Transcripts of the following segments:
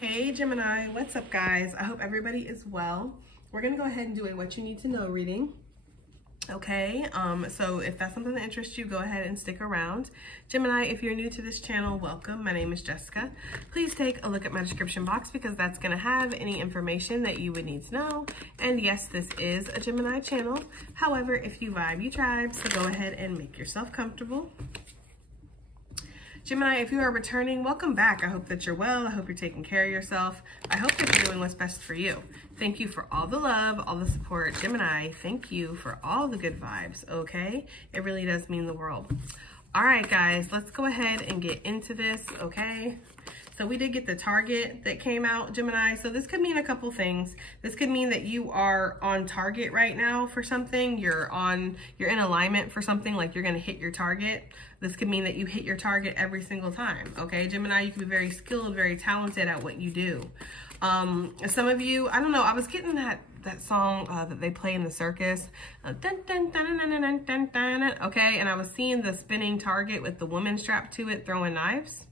Hey Gemini, what's up guys? I hope everybody is well. We're gonna go ahead and do a what you need to know reading. Okay, so if that's something that interests you, go ahead and stick around. Gemini, if you're new to this channel, welcome. My name is Jessica. Please take a look at my description box because that's gonna have any information that you would need to know. And yes, this is a Gemini channel. However, if you vibe, you tribe, so go ahead and make yourself comfortable. Gemini, if you are returning, welcome back. I hope that you're well. I hope you're taking care of yourself. I hope that you're doing what's best for you. Thank you for all the love, all the support. Gemini, thank you for all the good vibes, okay? It really does mean the world. All right, guys, let's go ahead and get into this, okay? So we did get the target that came out, Gemini. So this could mean a couple things. This could mean that you are on target right now for something. You're in alignment for something, like you're gonna hit your target. This could mean that you hit your target every single time, okay? Gemini, you can be very skilled, very talented at what you do. Some of you, I don't know, I was getting that song that they play in the circus, okay? And I was seeing the spinning target with the woman strapped to it throwing knives.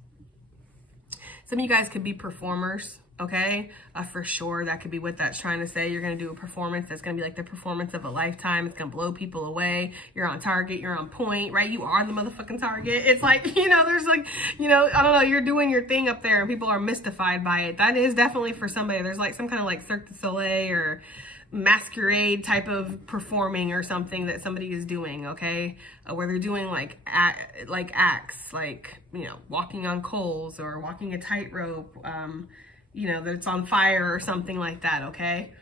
Some of you guys could be performers, okay? For sure, that could be what that's trying to say. You're gonna do a performance that's gonna be like the performance of a lifetime. It's gonna blow people away. You're on target, you're on point, right? You are the motherfucking target. It's like, you know, there's like, you know, I don't know, you're doing your thing up there and people are mystified by it. That is definitely for somebody. There's like some kind of like Cirque du Soleil or masquerade type of performing or something that somebody is doing, okay? Where they're doing like acts, like, you know, walking on coals or walking a tightrope, you know, that's on fire or something like that, okay?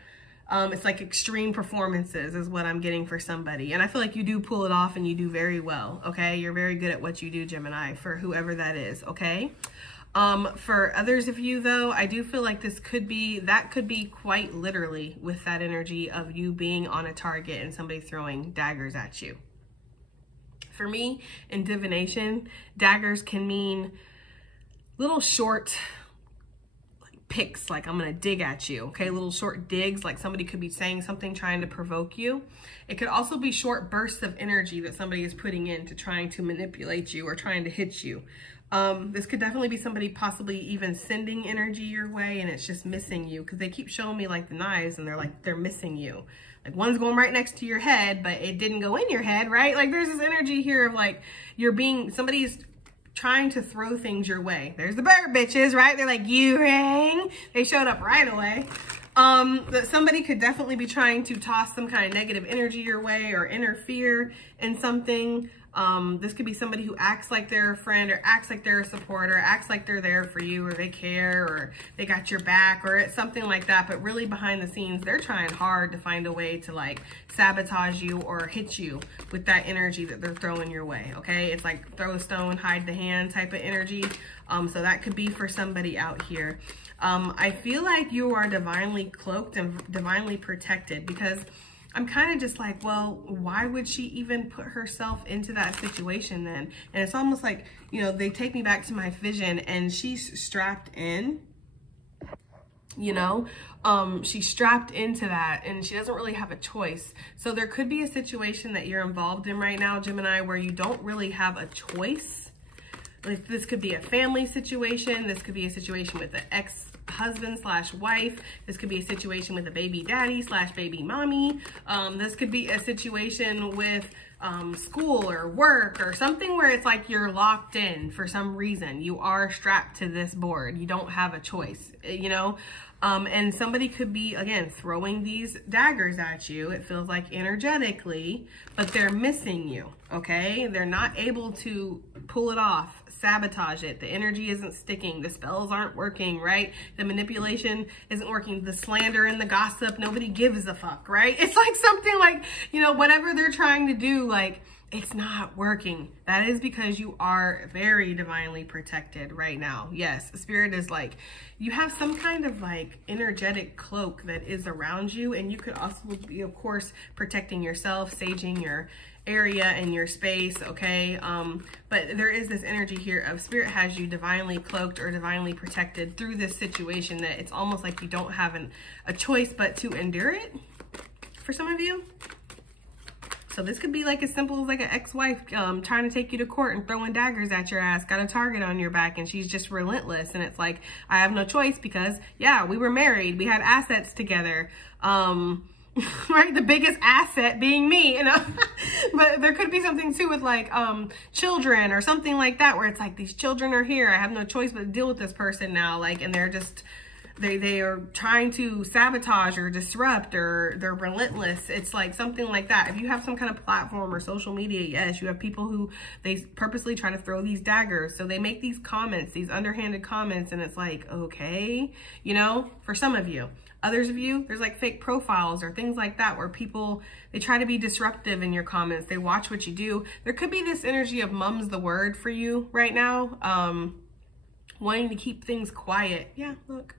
It's like extreme performances is what I'm getting for somebody. And I feel like you do pull it off and you do very well, okay? You're very good at what you do, Gemini, for whoever that is, okay? For others of you though, I do feel like that could be quite literally with that energy of you being on a target and somebody throwing daggers at you. For me, in divination, daggers can mean little short picks, like I'm gonna dig at you, okay? Little short digs, like somebody could be saying something trying to provoke you. It could also be short bursts of energy that somebody is putting into trying to manipulate you or trying to hit you. This could definitely be somebody possibly even sending energy your way and it's just missing you, because they keep showing me like the knives and they're missing you. Like one's going right next to your head, but it didn't go in your head, right? Like there's this energy here of like somebody's trying to throw things your way. There's the bear bitches, right? They're like, you rang. They showed up right away. That somebody could definitely be trying to toss some kind of negative energy your way or interfere in something. This could be somebody who acts like they're a friend or acts like they're a supporter, acts like they're there for you or they care or they got your back or it's something like that. But really behind the scenes, they're trying hard to find a way to like sabotage you or hit you with that energy that they're throwing your way, okay? It's like throw a stone, hide the hand type of energy. So that could be for somebody out here. I feel like you are divinely cloaked and divinely protected, because I'm kind of just like, well, why would she even put herself into that situation then? And it's almost like, you know, they take me back to my vision and she's strapped in, you know, she's strapped into that and she doesn't really have a choice. So there could be a situation that you're involved in right now, Gemini, where you don't really have a choice. Like this could be a family situation. This could be a situation with an ex-husband / wife. This could be a situation with a baby daddy / baby mommy. This could be a situation with school or work or something where it's like you're locked in for some reason. You are strapped to this board. You don't have a choice, you know? And somebody could be, again, throwing these daggers at you. It feels like energetically, but they're missing you, okay? They're not able to pull it off, sabotage it. The energy isn't sticking. The spells aren't working, right? The manipulation isn't working. The slander and the gossip, nobody gives a fuck, right? It's like something like, you know, whatever they're trying to do, like, it's not working. That is because you are very divinely protected right now. Yes, Spirit is like, you have some kind of like energetic cloak that is around you, and you could also be, of course, protecting yourself, saging your area and your space, okay? But there is this energy here of Spirit has you divinely cloaked or divinely protected through this situation that it's almost like you don't have a choice but to endure it for some of you. So this could be like as simple as like an ex-wife trying to take you to court and throwing daggers at your ass, got a target on your back, and she's just relentless. And it's like, I have no choice because, yeah, we were married. We had assets together. Right? The biggest asset being me, you know? But there could be something too with like children or something like that, where it's like, these children are here. I have no choice but to deal with this person now. Like, and they're just, they are trying to sabotage or disrupt, or they're relentless. It's like something like that. If you have some kind of platform or social media, yes, you have people who they purposely try to throw these daggers. So they make these comments, these underhanded comments, and it's like, okay, you know, for some of you. Others of you, there's like fake profiles or things like that where people, they try to be disruptive in your comments. They watch what you do. There could be this energy of mum's the word for you right now. Wanting to keep things quiet. Yeah, look.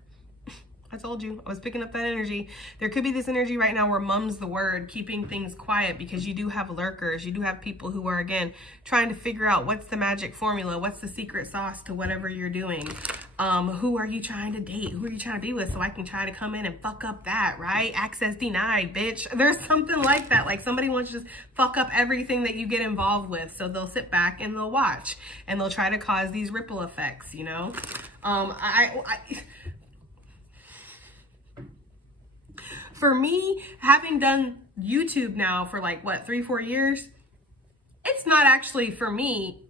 I told you, I was picking up that energy. There could be this energy right now where mum's the word, keeping things quiet, because you do have lurkers. You do have people who are, again, trying to figure out what's the magic formula, what's the secret sauce to whatever you're doing. Who are you trying to date? Who are you trying to be with so I can try to come in and fuck up that, right? Access denied, bitch. There's something like that. Like somebody wants to just fuck up everything that you get involved with. So they'll sit back and they'll watch and they'll try to cause these ripple effects, you know? For me, having done YouTube now for like, what, 3-4 years, it's not actually for me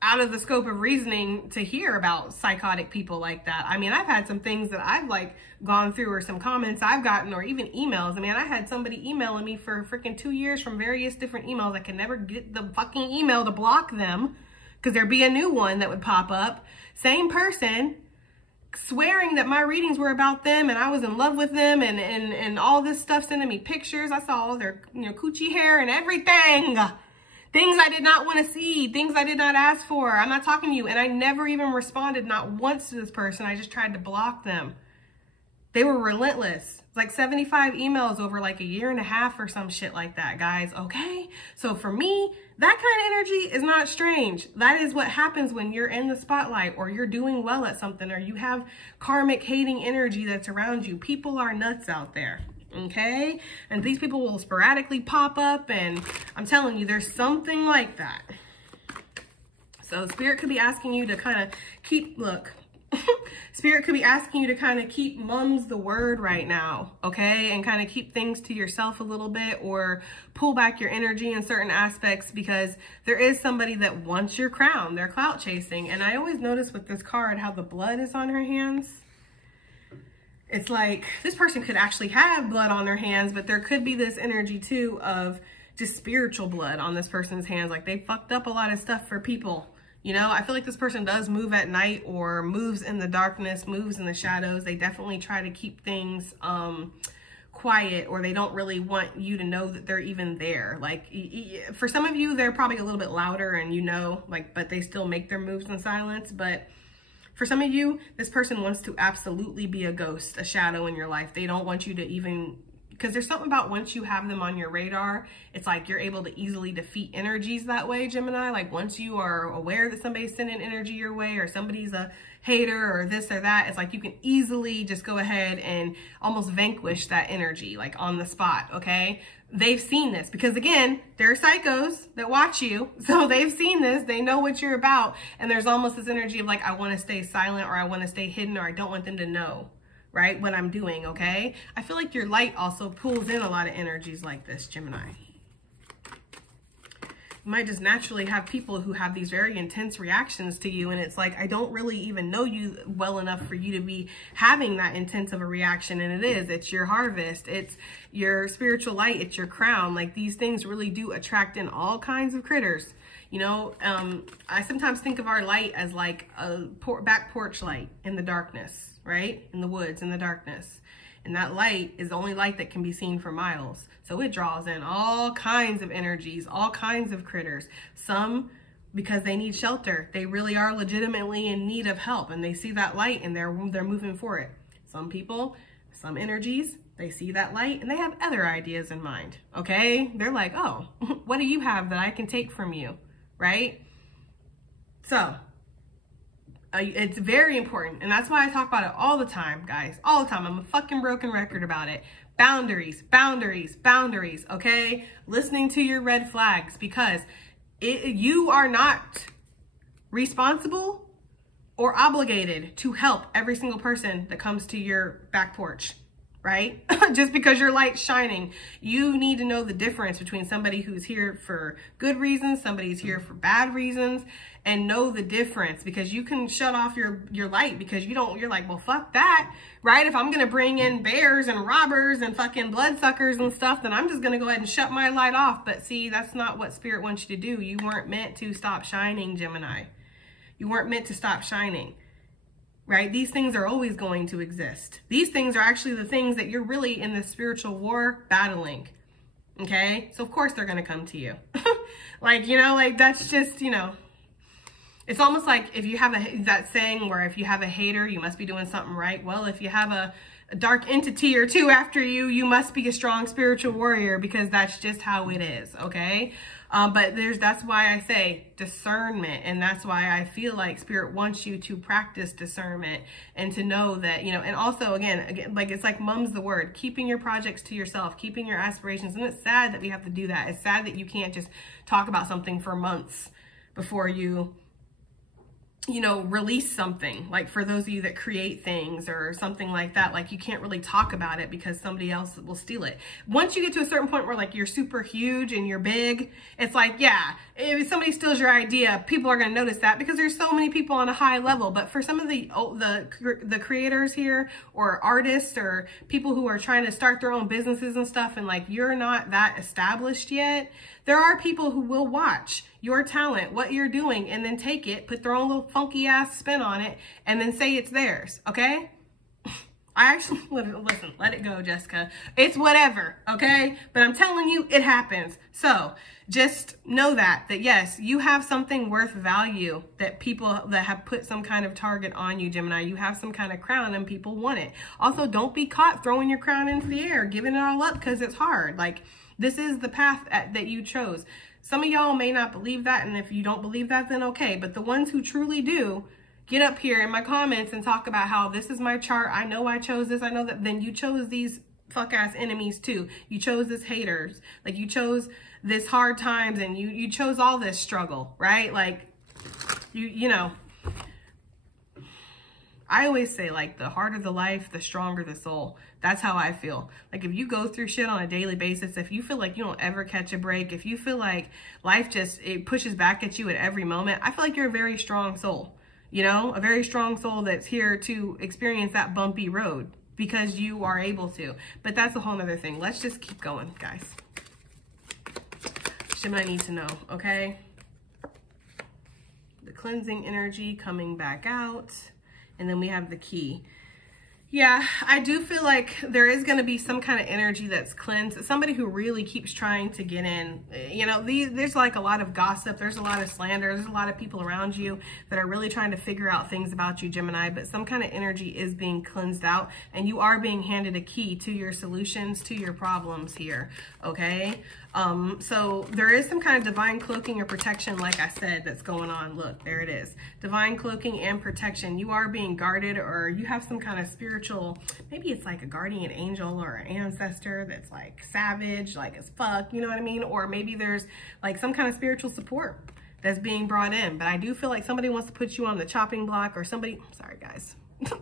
out of the scope of reasoning to hear about psychotic people like that. I mean, I've had some things that I've like gone through, or some comments I've gotten, or even emails. I mean, I had somebody emailing me for freaking 2 years from various different emails. I could never get the fucking email to block them because there'd be a new one that would pop up. Same person, swearing that my readings were about them and I was in love with them, and all this stuff, sending me pictures. I saw all their, you know, coochie hair and everything. Things I did not want to see, things I did not ask for. I'm not talking to you. And I never even responded, not once, to this person. I just tried to block them. They were relentless. It's like 75 emails over like a year and a half or some shit like that, guys. Okay? So for me, that kind of energy is not strange. That is what happens when you're in the spotlight, or you're doing well at something, or you have karmic hating energy that's around you. People are nuts out there. Okay? And these people will sporadically pop up, and I'm telling you, there's something like that. So Spirit could be asking you to kind of keep, look, Spirit could be asking you to kind of keep mum's the word right now, okay? And kind of keep things to yourself a little bit, or pull back your energy in certain aspects, because there is somebody that wants your crown. They're clout chasing. And I always notice with this card how the blood is on her hands. It's like this person could actually have blood on their hands, but there could be this energy too of just spiritual blood on this person's hands. Like they fucked up a lot of stuff for people. You know, I feel like this person does move at night, or moves in the darkness, moves in the shadows. They definitely try to keep things quiet, or they don't really want you to know that they're even there. Like for some of you, they're probably a little bit louder, and you know, like, but they still make their moves in silence. But for some of you, this person wants to absolutely be a ghost, a shadow in your life. They don't want you to even, because there's something about once you have them on your radar, it's like you're able to easily defeat energies that way, Gemini. Like once you are aware that somebody's sending energy your way, or somebody's a hater or this or that, it's like you can easily just go ahead and almost vanquish that energy, like on the spot, okay? They've seen this, because again, there are psychos that watch you. So they've seen this, they know what you're about. And there's almost this energy of like, I want to stay silent, or I want to stay hidden, or I don't want them to know, right, what I'm doing, okay? I feel like your light also pulls in a lot of energies like this, Gemini. You might just naturally have people who have these very intense reactions to you, and it's like, I don't really even know you well enough for you to be having that intense of a reaction. And it is, it's your harvest, it's your spiritual light, it's your crown. Like these things really do attract in all kinds of critters. You know, I sometimes think of our light as like a back porch light in the darkness, right? In the woods, in the darkness. And that light is the only light that can be seen for miles. So it draws in all kinds of energies, all kinds of critters. Some because they need shelter. They really are legitimately in need of help, and they see that light and they're moving for it. Some people, some energies, they see that light and they have other ideas in mind, okay? They're like, oh, what do you have that I can take from you, right? So It's very important. And that's why I talk about it all the time, guys. All the time. I'm a fucking broken record about it. Boundaries, boundaries, boundaries, okay? Listening to your red flags, because you are not responsible or obligated to help every single person that comes to your back porch, right? Just because your light's shining. You need to know the difference between somebody who's here for good reasons, somebody who's here for bad reasons, and know the difference, because you can shut off your light because you're like, well, fuck that, right? If I'm going to bring in bears and robbers and fucking bloodsuckers and stuff, then I'm just going to go ahead and shut my light off. But see, that's not what Spirit wants you to do. You weren't meant to stop shining, Gemini. You weren't meant to stop shining, right? These things are always going to exist. These things are actually the things that you're really in the spiritual war battling, okay? So of course they're going to come to you. Like, you know, like that's just, you know, it's almost like if you have that saying where if you have a hater, you must be doing something right. Well, if you have a dark entity or two after you, you must be a strong spiritual warrior, because that's just how it is, okay? But that's why I say discernment, and that's why I feel like Spirit wants you to practice discernment and to know that, you know, and also again, like it's like mum's the word, keeping your projects to yourself, keeping your aspirations. And it's sad that we have to do that. It's sad that you can't just talk about something for months before you know, release something. Like for those of you that create things or something like that, like you can't really talk about it because somebody else will steal it. Once you get to a certain point where like you're super huge and you're big, it's like, yeah, if somebody steals your idea, people are going to notice that because there's so many people on a high level. But for some of the creators here, or artists, or people who are trying to start their own businesses and stuff, and like you're not that established yet, there are people who will watch your talent, what you're doing, and then take it, put their own little funky ass spin on it, and then say it's theirs, okay? I actually, listen, let it go, Jessica. It's whatever, okay? But I'm telling you, it happens. So just know that yes, you have something worth value, that people that have put some kind of target on you, Gemini, you have some kind of crown and people want it. Also, don't be caught throwing your crown into the air, giving it all up because it's hard. Like, this is the path that you chose. Some of y'all may not believe that, and if you don't believe that, then okay. But the ones who truly do, get up here in my comments and talk about how this is my chart. I know I chose this. I know that. Then you chose these fuck-ass enemies too. You chose this haters. Like, you chose this hard times, and you chose all this struggle, right? Like, you know. I always say, like, the harder the life, the stronger the soul. That's how I feel. Like, if you go through shit on a daily basis, if you feel like you don't ever catch a break, if you feel like life it pushes back at you at every moment, I feel like you're a very strong soul. You know, a very strong soul that's here to experience that bumpy road because you are able to. But that's a whole nother thing. Let's just keep going, guys. Gemini need to know, okay? The cleansing energy coming back out. And then we have the key. Yeah, I do feel like there is going to be some kind of energy that's cleansed. Somebody who really keeps trying to get in. You know, there's like a lot of gossip. There's a lot of slander. There's a lot of people around you that are really trying to figure out things about you, Gemini. But some kind of energy is being cleansed out. And you are being handed a key to your solutions, to your problems here. Okay? So there is some kind of divine cloaking or protection, like I said, that's going on. Look, there it is. Divine cloaking and protection. You are being guarded, or you have some kind of spiritual, maybe it's like a guardian angel or an ancestor that's like savage, like as fuck, you know what I mean? Or maybe there's like some kind of spiritual support that's being brought in. But I do feel like somebody wants to put you on the chopping block, or somebody, sorry guys.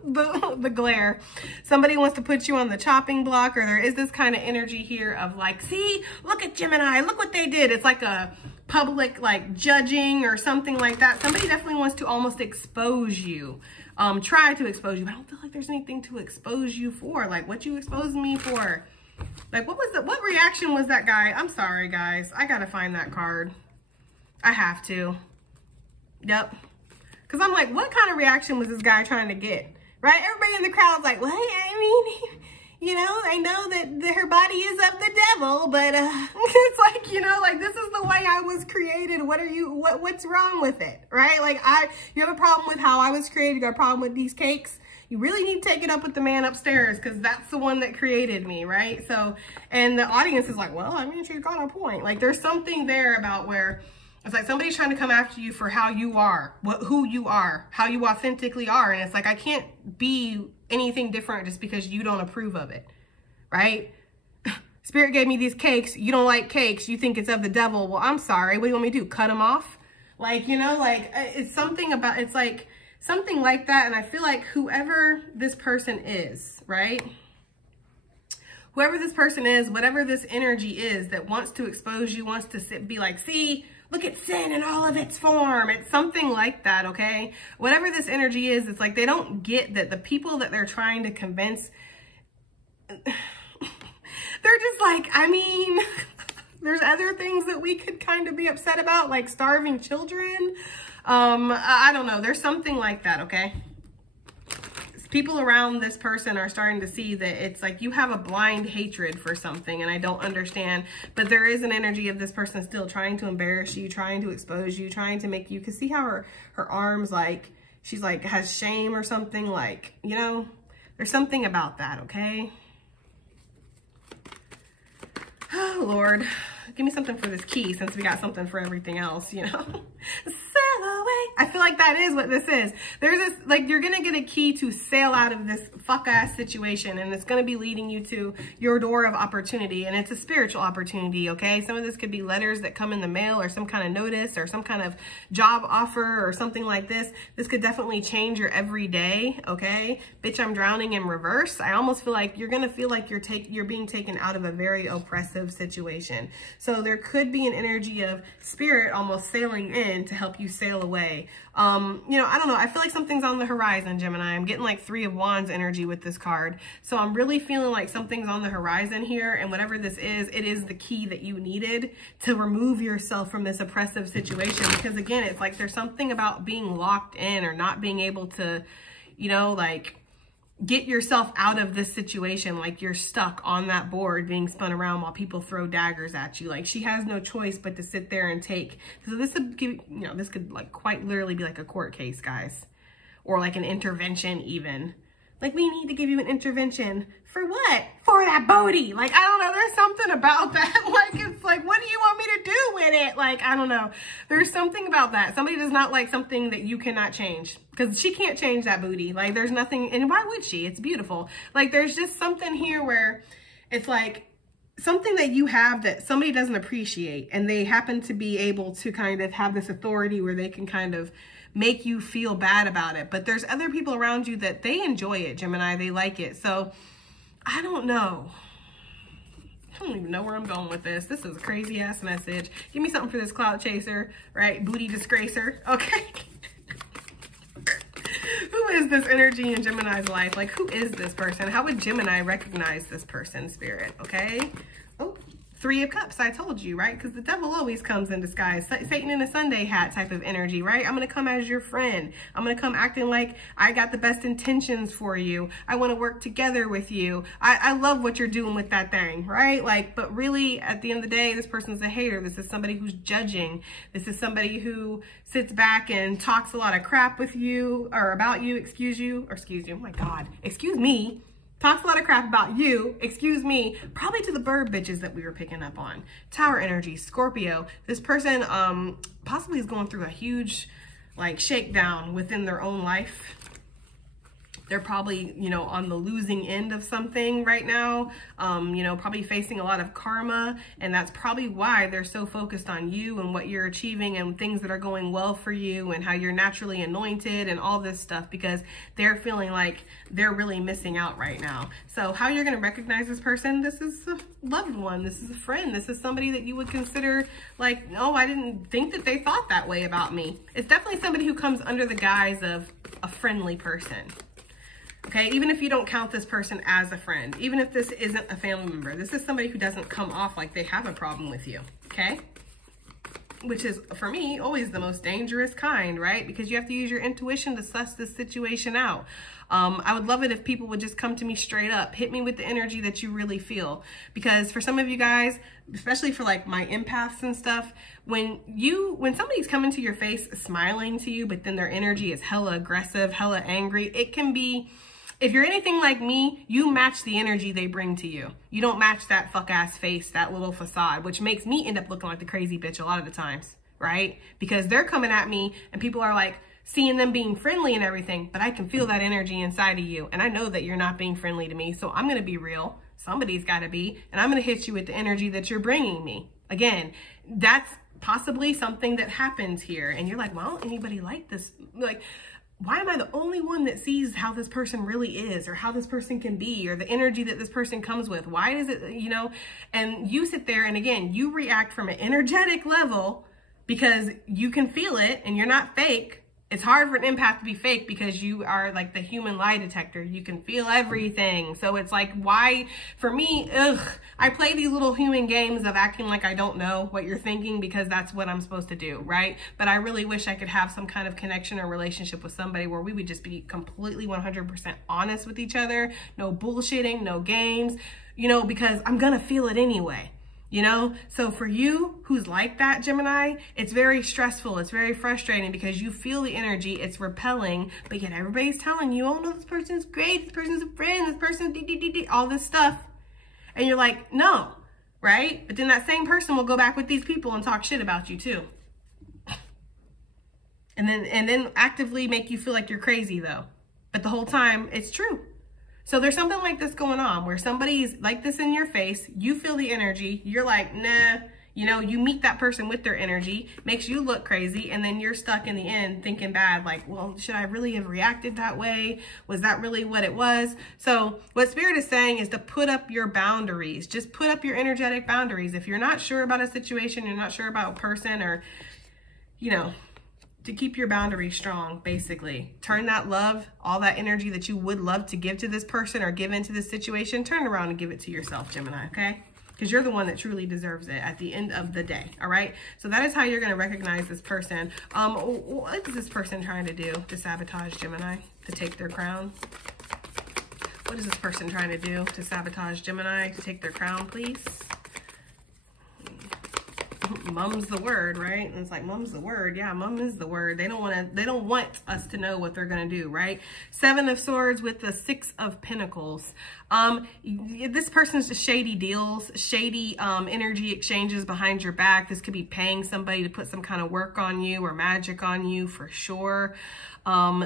the glare. Somebody wants to put you on the chopping block, or there is this kind of energy here of like, see, look at Gemini, look what they did. It's like a public like judging or something like that. Somebody definitely wants to almost expose you, try to expose you, but I don't feel like there's anything to expose you for. Like, what you exposed me for? Like, what reaction was that guy? I'm sorry guys, I gotta find that card. I have to. Yep. Because I'm like, what kind of reaction was this guy trying to get? Right? Everybody in the crowd's like, well, I mean, you know, I know that her body is of the devil, but it's like, you know, like, this is the way I was created. What's wrong with it? Right? Like, you have a problem with how I was created. You got a problem with these cakes? You really need to take it up with the man upstairs, because that's the one that created me, right? So, and the audience is like, well, I mean, she's got a point. Like, there's something there about where It's like somebody's trying to come after you for how you are, who you are, how you authentically are. And it's like, I can't be anything different just because you don't approve of it, right? Spirit gave me these cakes. You don't like cakes. You think it's of the devil. Well, I'm sorry. What do you want me to do? Cut them off? Like, you know, like it's something about, it's like something like that. And I feel like whoever this person is, right? Whoever this person is, whatever this energy is that wants to expose you, wants to be like, see, look at sin in all of its form. It's something like that, okay? Whatever this energy is, it's like they don't get that the people that they're trying to convince, they're just like, I mean, there's other things that we could kind of be upset about, like starving children. I don't know. There's something like that, okay? People around this person are starting to see that it's like you have a blind hatred for something, and I don't understand, but there is an energy of this person still trying to embarrass you, trying to expose you, trying to make you, cause see how her arms, like she's like has shame or something, like, you know, there's something about that, okay? Oh Lord, give me something for this key since we got something for everything else, you know? Sail away. I feel like that is what this is. There's this, like, you're gonna get a key to sail out of this fuck-ass situation, and it's gonna be leading you to your door of opportunity, and it's a spiritual opportunity, okay? Some of this could be letters that come in the mail, or some kind of notice, or some kind of job offer, or something like this. This could definitely change your everyday, okay? Bitch, I'm drowning in reverse. I almost feel like you're gonna feel like you're being taken out of a very oppressive situation. So there could be an energy of spirit almost sailing in to help you sail away. You know, I don't know. I feel like something's on the horizon, Gemini. I'm getting like 3 of Wands energy with this card. So I'm really feeling like something's on the horizon here. And whatever this is, it is the key that you needed to remove yourself from this oppressive situation. Because again, it's like there's something about being locked in or not being able to, you know, like get yourself out of this situation. Like you're stuck on that board being spun around while people throw daggers at you. Like she has no choice but to sit there and take. So this would give, you know, this could like quite literally be like a court case, guys, or like an intervention even. Like, we need to give you an intervention. For what? For that booty. Like, I don't know. There's something about that. Like, it's like, what do you want me to do with it? Like, I don't know. There's something about that. Somebody does not like something that you cannot change. Because she can't change that booty. Like, there's nothing. And why would she? It's beautiful. Like, there's just something here where it's like something that you have that somebody doesn't appreciate. And they happen to be able to kind of have this authority where they can kind of make you feel bad about it. But there's other people around you that they enjoy it, Gemini. They like it. So I don't know. I don't even know where I'm going with this. This is a crazy ass message. Give me something for this cloud chaser, right? Booty disgracer. Okay. Who is this energy in Gemini's life? Like, who is this person? How would Gemini recognize this person, Spirit? Okay. Oh, 3 of Cups, I told you, right? Because the devil always comes in disguise. Satan in a Sunday hat type of energy, right? I'm going to come as your friend. I'm going to come acting like I got the best intentions for you. I want to work together with you. I love what you're doing with that thing, right? Like, but really, at the end of the day, this person's a hater. This is somebody who's judging. This is somebody who sits back and talks a lot of crap with you, or about you, excuse you, oh my God, excuse me. Talks a lot of crap about you, excuse me, probably to the bird bitches that we were picking up on. Tower energy, Scorpio. This person possibly is going through a huge like shakedown within their own life. They're probably, you know, on the losing end of something right now, you know, probably facing a lot of karma. And that's probably why they're so focused on you and what you're achieving and things that are going well for you and how you're naturally anointed and all this stuff, because they're feeling like they're really missing out right now. So how you're going to recognize this person? This is a loved one. This is a friend. This is somebody that you would consider like, oh, I didn't think that they thought that way about me. It's definitely somebody who comes under the guise of a friendly person. Okay, even if you don't count this person as a friend, even if this isn't a family member, this is somebody who doesn't come off like they have a problem with you, okay? Which is, for me, always the most dangerous kind, right? Because you have to use your intuition to suss this situation out. I would love it if people would just come to me straight up, hit me with the energy that you really feel. Because for some of you guys, especially for like my empaths and stuff, when somebody's coming to your face smiling to you, but then their energy is hella aggressive, hella angry, it can be, if you're anything like me, you match the energy they bring to you. You don't match that fuck ass face, that little facade, which makes me end up looking like the crazy bitch a lot of the times, right? Because they're coming at me and people are like seeing them being friendly and everything, but I can feel that energy inside of you. And I know that you're not being friendly to me. So I'm going to be real. Somebody's got to be, and I'm going to hit you with the energy that you're bringing me. Again, that's possibly something that happens here. And you're like, well, anybody like this? Like, why am I the only one that sees how this person really is, or how this person can be, or the energy that this person comes with? Why does it, you know? And you sit there and again, you react from an energetic level because you can feel it and you're not fake. It's hard for an empath to be fake because you are like the human lie detector. You can feel everything. So it's like, why, for me, I play these little human games of acting like I don't know what you're thinking because that's what I'm supposed to do, right? But I really wish I could have some kind of connection or relationship with somebody where we would just be completely 100% honest with each other. No bullshitting, no games, you know, because I'm gonna feel it anyway. You know, so for you who's like that, Gemini, it's very stressful. It's very frustrating because you feel the energy. It's repelling, but yet everybody's telling you, oh no, this person's great. This person's a friend. This person's all this stuff. And you're like, no, right? But then that same person will go back with these people and talk shit about you too. And then actively make you feel like you're crazy though. But the whole time it's true. So there's something like this going on where somebody's like this in your face, you feel the energy, you're like, nah, you know, you meet that person with their energy, makes you look crazy, and then you're stuck in the end thinking bad, like, well, should I really have reacted that way? Was that really what it was? So what Spirit is saying is to put up your boundaries. Just put up your energetic boundaries. If you're not sure about a situation, you're not sure about a person, or, you know, to keep your boundaries strong, basically. Turn that love, all that energy that you would love to give to this person or give into this situation, turn around and give it to yourself, Gemini, okay? Because you're the one that truly deserves it at the end of the day, all right? So that is how you're going to recognize this person. What is this person trying to do to sabotage Gemini, to take their crown? What is this person trying to do to sabotage Gemini, to take their crown, please? Mum's the word, right? And it's like, mum's the word. Yeah, mum is the word. They don't want us to know what they're going to do, right? 7 of Swords with the 6 of Pentacles. This person's just shady deals, shady energy exchanges behind your back. This could be paying somebody to put some kind of work on you or magic on you for sure.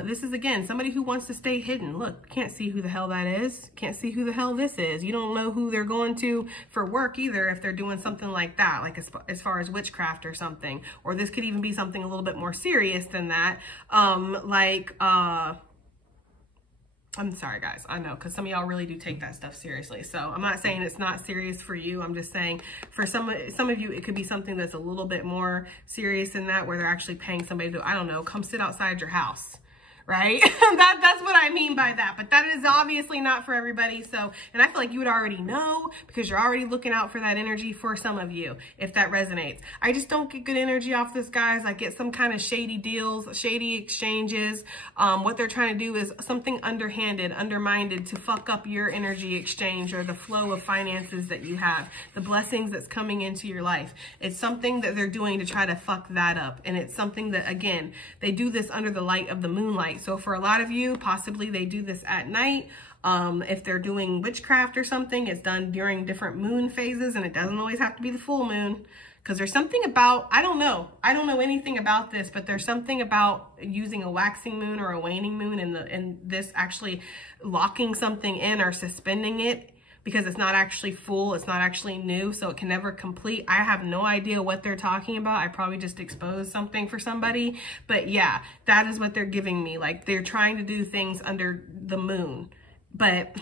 This is, again, somebody who wants to stay hidden. Look, can't see who the hell that is. Can't see who the hell this is. You don't know who they're going to for work either if they're doing something like that, like as far as witchcraft or something. Or this could even be something a little bit more serious than that. I'm sorry, guys. I know, because some of y'all really do take that stuff seriously. So I'm not saying it's not serious for you. I'm just saying for some of you, it could be something that's a little bit more serious than that, where they're actually paying somebody to, I don't know, come sit outside your house. Right? That's what I mean by that. But that is obviously not for everybody. So, and I feel like you would already know because you're already looking out for that energy for some of you, if that resonates. I just don't get good energy off this, guys. I get some kind of shady deals, shady exchanges. What they're trying to do is something underhanded, undermined to fuck up your energy exchange or the flow of finances that you have, the blessings that's coming into your life. It's something that they're doing to try to fuck that up. And it's something that, again, they do this under the light of the moonlight. So for a lot of you, possibly they do this at night. If they're doing witchcraft or something, it's done during different moon phases, and it doesn't always have to be the full moon, because there's something about, I don't know anything about this, but there's something about using a waxing moon or a waning moon and this actually locking something in or suspending it, because it's not actually full, it's not actually new, so it can never complete. I have no idea what they're talking about. I probably just exposed something for somebody, but yeah, that is what they're giving me. Like, they're trying to do things under the moon, but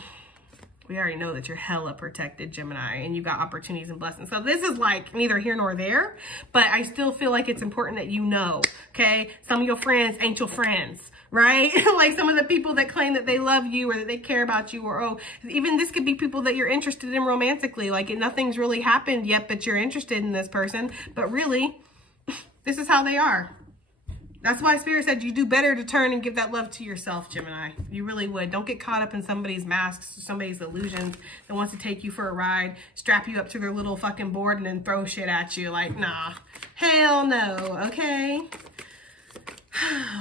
we already know that you're hella protected, Gemini, and you got opportunities and blessings. So this is like neither here nor there, but I still feel like it's important that you know, okay? Some of your friends ain't your friends, right? Like some of the people that claim that they love you or that they care about you, or, oh, even this could be people that you're interested in romantically. Like nothing's really happened yet, but you're interested in this person. But really, this is how they are. That's why Spirit said you do better to turn and give that love to yourself, Gemini. You really would. Don't get caught up in somebody's masks or somebody's illusions that wants to take you for a ride, strap you up to their little fucking board, and then throw shit at you. Like, nah. Hell no, okay?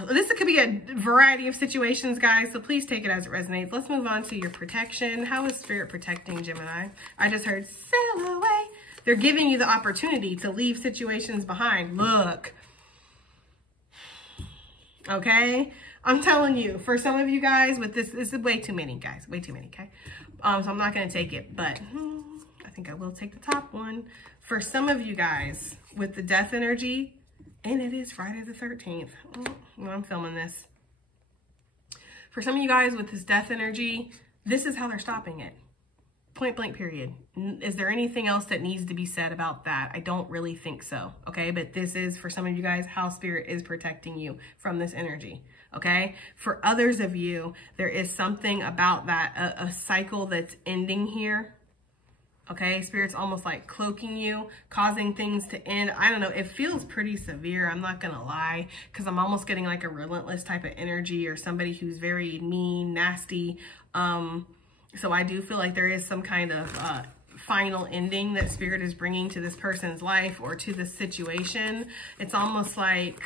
This could be a variety of situations, guys, so please take it as it resonates. Let's move on to your protection. How is Spirit protecting Gemini? I just heard sail away. They're giving you the opportunity to leave situations behind. Look. Okay? I'm telling you, for some of you guys with this is way too many, guys. Way too many, okay? So I'm not going to take it, but I think I will take the top one. For some of you guys with the death energy, and it is Friday the 13th when I'm filming this. For some of you guys with this death energy, this is how they're stopping it. Point blank period. Is there anything else that needs to be said about that? I don't really think so, okay? But this is, for some of you guys, how Spirit is protecting you from this energy, okay? For others of you, there is something about that, a cycle that's ending here, okay? Spirit's almost like cloaking you, causing things to end. I don't know. It feels pretty severe. I'm not going to lie, because I'm almost getting like a relentless type of energy or somebody who's very mean, nasty. So I do feel like there is some kind of final ending that Spirit is bringing to this person's life or to this situation. It's almost like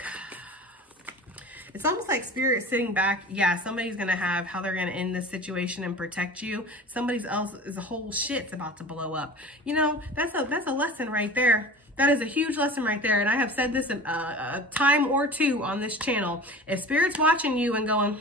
Spirit sitting back. Yeah, somebody's going to have how they're going to end this situation and protect you. Somebody else's whole shit's about to blow up. You know, that's a lesson right there. That is a huge lesson right there. And I have said this a time or two on this channel. If Spirit's watching you and going,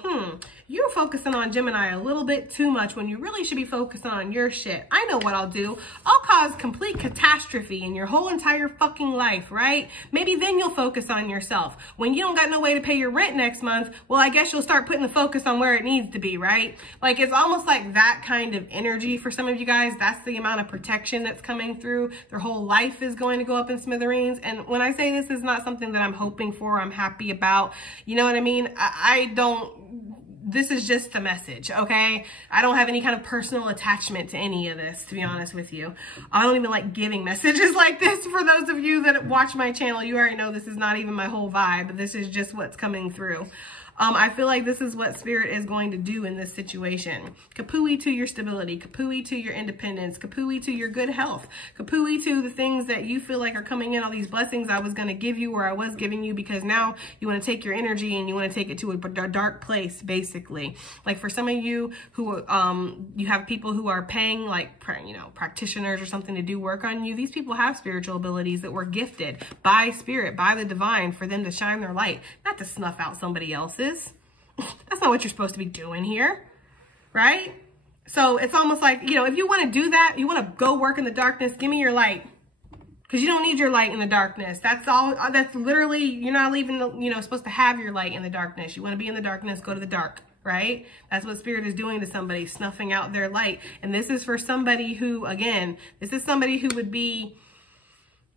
you're focusing on Gemini a little bit too much when you really should be focusing on your shit. I know what I'll do. I'll cause complete catastrophe in your whole entire fucking life, right? Maybe then you'll focus on yourself. When you don't got no way to pay your rent next month, well, I guess you'll start putting the focus on where it needs to be, right? Like, it's almost like that kind of energy for some of you guys. That's the amount of protection that's coming through. Their whole life is going to go up in smithereens. And when I say this is not something that I'm hoping for, I'm happy about, you know what I mean? This is just the message, okay? I don't have any kind of personal attachment to any of this, to be honest with you. I don't even like giving messages like this. For those of you that watch my channel, you already know this is not even my whole vibe. This is just what's coming through. I feel like this is what Spirit is going to do in this situation. Kapooey to your stability, kapooey to your independence, kapooey to your good health, kapooey to the things that you feel like are coming in, all these blessings I was going to give you or I was giving you, because now you want to take your energy and you want to take it to a dark place, basically. Like for some of you who, you have people who are paying like, practitioners or something to do work on you. These people have spiritual abilities that were gifted by Spirit, by the divine, for them to shine their light, not to snuff out somebody else's. That's not what you're supposed to be doing here, right? So it's almost like, if you want to do that, you want to go work in the darkness, give me your light. Because you don't need your light in the darkness. That's all. That's literally, you're not even, supposed to have your light in the darkness. You want to be in the darkness, go to the dark, right? That's what Spirit is doing to somebody, snuffing out their light. And this is for somebody who, again, this is somebody who would be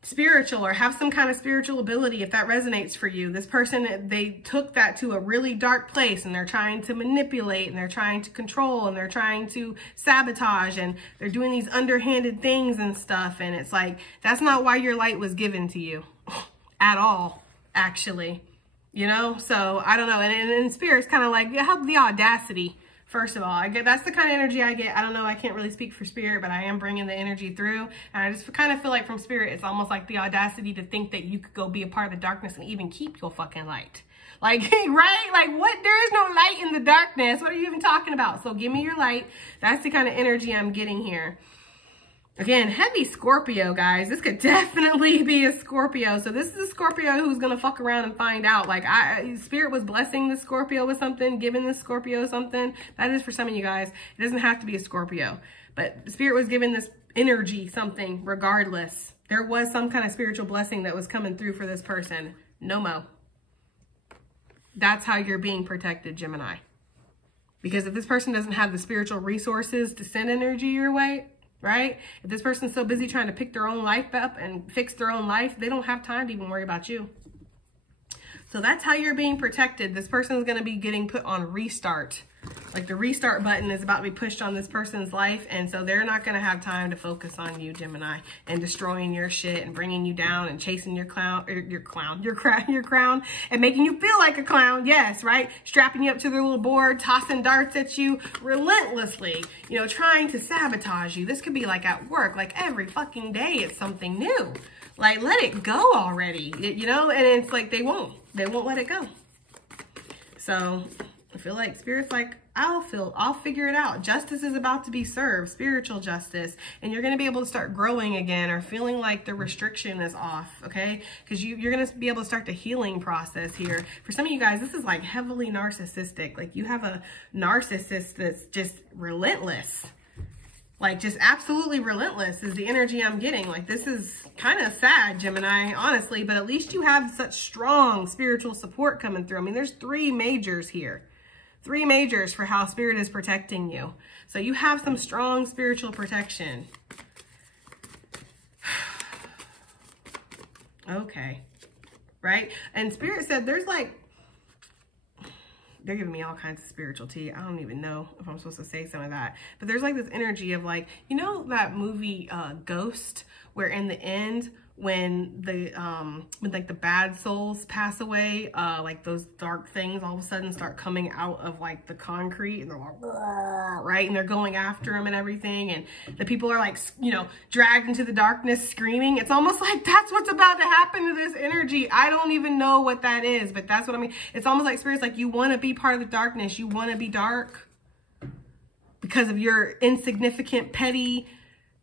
spiritual or have some kind of spiritual ability, if that resonates for you. This person, they took that to a really dark place and they're trying to manipulate and they're trying to control and they're trying to sabotage and they're doing these underhanded things and stuff. And it's like, that's not why your light was given to you at all, actually, so I don't know. And Spirit's kind of like, you have the audacity. First of all, that's the kind of energy I get. I don't know. I can't really speak for Spirit, but I am bringing the energy through. And I just kind of feel like from Spirit, it's almost like the audacity to think that you could go be a part of the darkness and even keep your fucking light. Like, right? Like, what? There is no light in the darkness. What are you even talking about? So give me your light. That's the kind of energy I'm getting here. Again, heavy Scorpio, guys. This could definitely be a Scorpio. So this is a Scorpio who's going to fuck around and find out. Like, Spirit was blessing the Scorpio with something, giving the Scorpio something. That is for some of you guys. It doesn't have to be a Scorpio. But Spirit was giving this energy something regardless. There was some kind of spiritual blessing that was coming through for this person. No mo. That's how you're being protected, Gemini. Because if this person doesn't have the spiritual resources to send energy your way, right? If this person's so busy trying to pick their own life up and fix their own life, they don't have time to even worry about you. So that's how you're being protected. This person is going to be getting put on restart. Like the restart button is about to be pushed on this person's life. And so they're not going to have time to focus on you, Gemini, and destroying your shit and bringing you down and chasing your crown and making you feel like a clown. Yes, right? Strapping you up to their little board, tossing darts at you relentlessly, trying to sabotage you. This could be like at work, like every fucking day it's something new. Like, let it go already, and it's like they won't let it go. So I feel like Spirit's like, I'll figure it out. Justice is about to be served, spiritual justice, and you're going to be able to start growing again or feeling like the restriction is off, okay? Because you're going to be able to start the healing process here. For some of you guys, this is like heavily narcissistic. Like you have a narcissist that's just relentless. Like just absolutely relentless is the energy I'm getting. Like this is kind of sad, Gemini, honestly, but at least you have such strong spiritual support coming through. I mean, there's 3 majors here. 3 majors for how spirit is protecting you. So you have some strong spiritual protection. Okay. Right? And spirit said there's like, they're giving me all kinds of spiritual tea. I don't even know if I'm supposed to say some of that. But there's like this energy of like, you know that movie Ghost, where in the end, when like the bad souls pass away, like those dark things all of a sudden start coming out of like the concrete, and they're like, right, and they're going after them and everything, and the people are like, you know, dragged into the darkness screaming. It's almost like that's what's about to happen to this energy. I don't even know what that is, but that's what I mean. It's almost like spirit's like, you want to be part of the darkness, you want to be dark because of your insignificant petty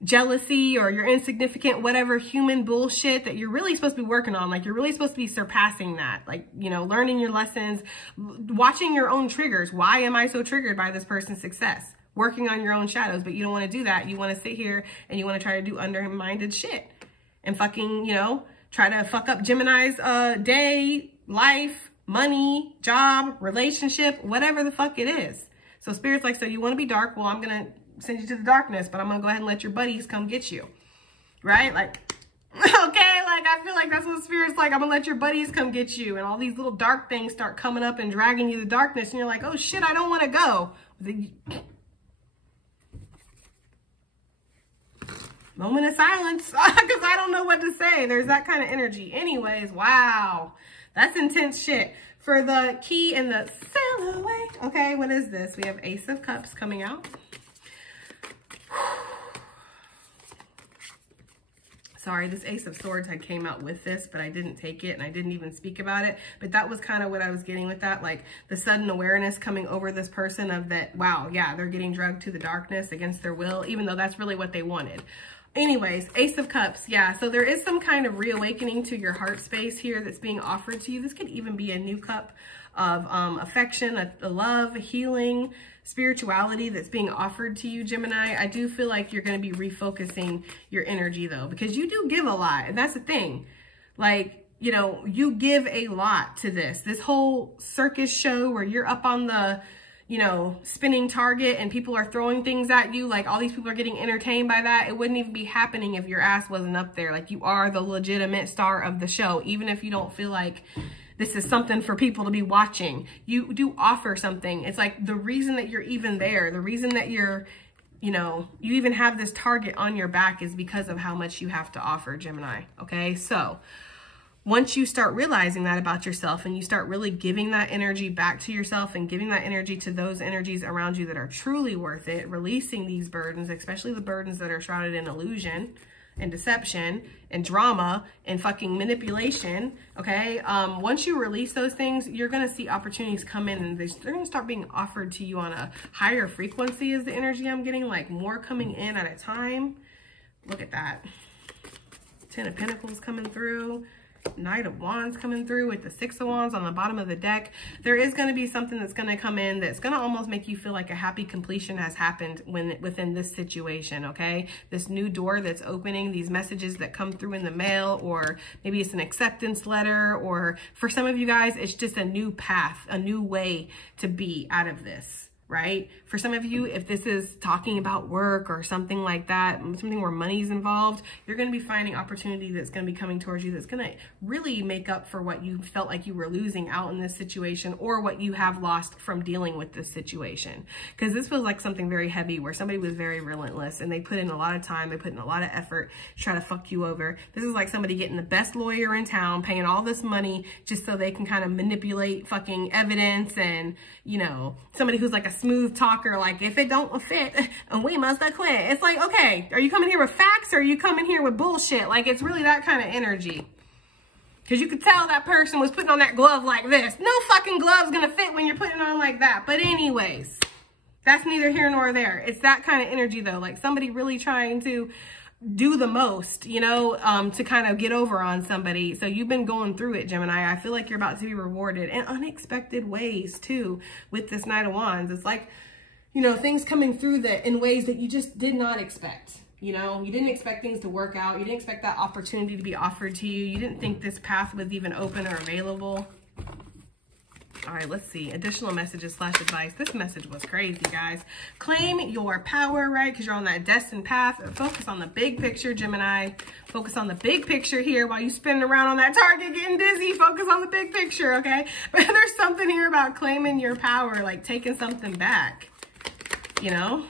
jealousy or your insignificant whatever human bullshit that you're really supposed to be working on. Like you're really supposed to be surpassing that, like, you know, learning your lessons, watching your own triggers. Why am I so triggered by this person's success? Working on your own shadows. But you don't want to do that. You want to sit here and you want to try to do underhanded shit and fucking, you know, try to fuck up Gemini's day, life, money, job, relationship, whatever the fuck it is. So spirit's like, so you want to be dark? Well, I'm gonna send you to the darkness, but I'm gonna go ahead and let your buddies come get you, right? Like, okay, like I feel like that's what spirit's like. I'm gonna let your buddies come get you, and all these little dark things start coming up and dragging you to the darkness, and you're like, oh shit, I don't want to go. Moment of silence, because I don't know what to say. There's that kind of energy. Anyways, wow, that's intense shit. For the key and the sail away. Okay, what is this? We have Ace of Cups coming out. Sorry, this Ace of Swords had came out with this, but I didn't take it and I didn't even speak about it. But that was kind of what I was getting with that, like the sudden awareness coming over this person of that, wow, yeah, they're getting drugged to the darkness against their will, even though that's really what they wanted. Anyways, Ace of Cups, yeah, so there is some kind of reawakening to your heart space here that's being offered to you. This could even be a new cup of affection, a love, a healing, spirituality that's being offered to you, Gemini. I do feel like you're going to be refocusing your energy, though, because you do give a lot, and that's the thing. Like, you know, you give a lot to this whole circus show where you're up on the, you know, spinning target and people are throwing things at you. Like all these people are getting entertained by that. It wouldn't even be happening if your ass wasn't up there. Like you are the legitimate star of the show, even if you don't feel like this is something for people to be watching. You do offer something. It's like the reason that you're even there, the reason that you're, you know, you even have this target on your back is because of how much you have to offer, Gemini. Okay, so once you start realizing that about yourself and you start really giving that energy back to yourself and giving that energy to those energies around you that are truly worth it, releasing these burdens, especially the burdens that are shrouded in illusion and deception and drama and fucking manipulation, okay? Once you release those things, you're gonna see opportunities come in and they're gonna start being offered to you on a higher frequency is the energy I'm getting, like more coming in at a time. Look at that. 10 of Pentacles coming through. Knight of Wands coming through with the 6 of Wands on the bottom of the deck. There is going to be something that's going to come in that's going to almost make you feel like a happy completion has happened within this situation, okay? This new door that's opening, these messages that come through in the mail, or maybe it's an acceptance letter, or for some of you guys, it's just a new path, a new way to be out of this. Right? For some of you, if this is talking about work or something like that, something where money's involved, you're going to be finding opportunity that's going to be coming towards you that's going to really make up for what you felt like you were losing out in this situation, or what you have lost from dealing with this situation. Because this feels like something very heavy where somebody was very relentless and they put in a lot of time, they put in a lot of effort to try to fuck you over. This is like somebody getting the best lawyer in town, paying all this money just so they can kind of manipulate fucking evidence, and, you know, somebody who's like a smooth talker, like, if it don't fit, we must quit. It's like, okay, are you coming here with facts or are you coming here with bullshit? Like, it's really that kind of energy. Because you could tell that person was putting on that glove like this. No fucking glove's gonna fit when you're putting it on like that. But anyways, That's neither here nor there. It's that kind of energy though, like somebody really trying to do the most, you know, to kind of get over on somebody. So you've been going through it, Gemini. I feel like you're about to be rewarded in unexpected ways too with this Knight of Wands. It's like, you know, things coming through that in ways that you just did not expect. You know, you didn't expect things to work out. You didn't expect that opportunity to be offered to you. You didn't think this path was even open or available. All right, let's see. Additional messages / advice. This message was crazy, guys. Claim your power, right? Because you're on that destined path. Focus on the big picture, Gemini. Focus on the big picture here while you spinning around on that target getting dizzy. Focus on the big picture, okay? But there's something here about claiming your power, like taking something back, you know?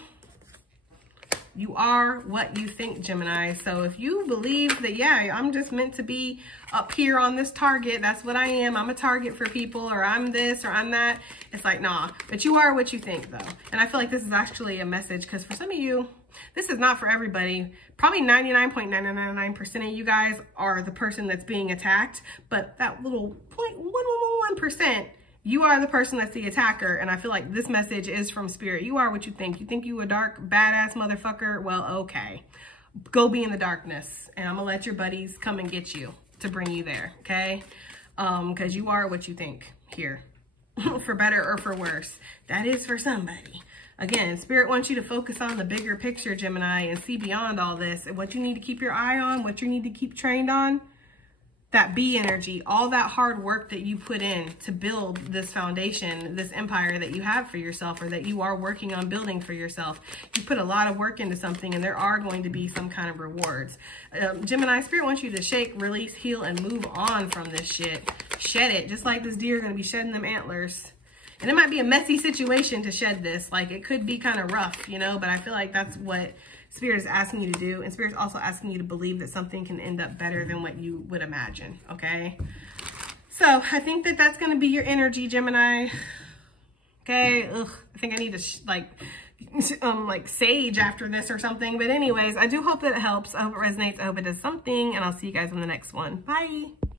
You are what you think, Gemini. So if you believe that, yeah, I'm just meant to be up here on this target, that's what I am. I'm a target for people, or I'm this, or I'm that. It's like, nah, but you are what you think though. And I feel like this is actually a message because for some of you, this is not for everybody. Probably 99.999% of you guys are the person that's being attacked, but that little 0.111%, you are the person that's the attacker, and I feel like this message is from Spirit. You are what you think. You think you a dark, badass motherfucker? Well, okay. Go be in the darkness, and I'm going to let your buddies come and get you to bring you there, okay? Because you are what you think here, for better or for worse. That is for somebody. Again, Spirit wants you to focus on the bigger picture, Gemini, and see beyond all this. And what you need to keep your eye on, what you need to keep trained on, that B energy, all that hard work that you put in to build this foundation, this empire that you have for yourself, or that you are working on building for yourself. You put a lot of work into something, and there are going to be some kind of rewards. Gemini, Spirit wants you to shake, release, heal, and move on from this shit. Shed it, just like this deer going to be shedding them antlers. And it might be a messy situation to shed this. Like, it could be kind of rough, you know, but I feel like that's what Spirit is asking you to do, and Spirit's also asking you to believe that something can end up better than what you would imagine, okay? So I think that that's going to be your energy, Gemini. Okay, ugh, I think I need to like sage after this or something. But anyways, I do hope that it helps. I hope it resonates. I hope it does something, and I'll see you guys in the next one. Bye.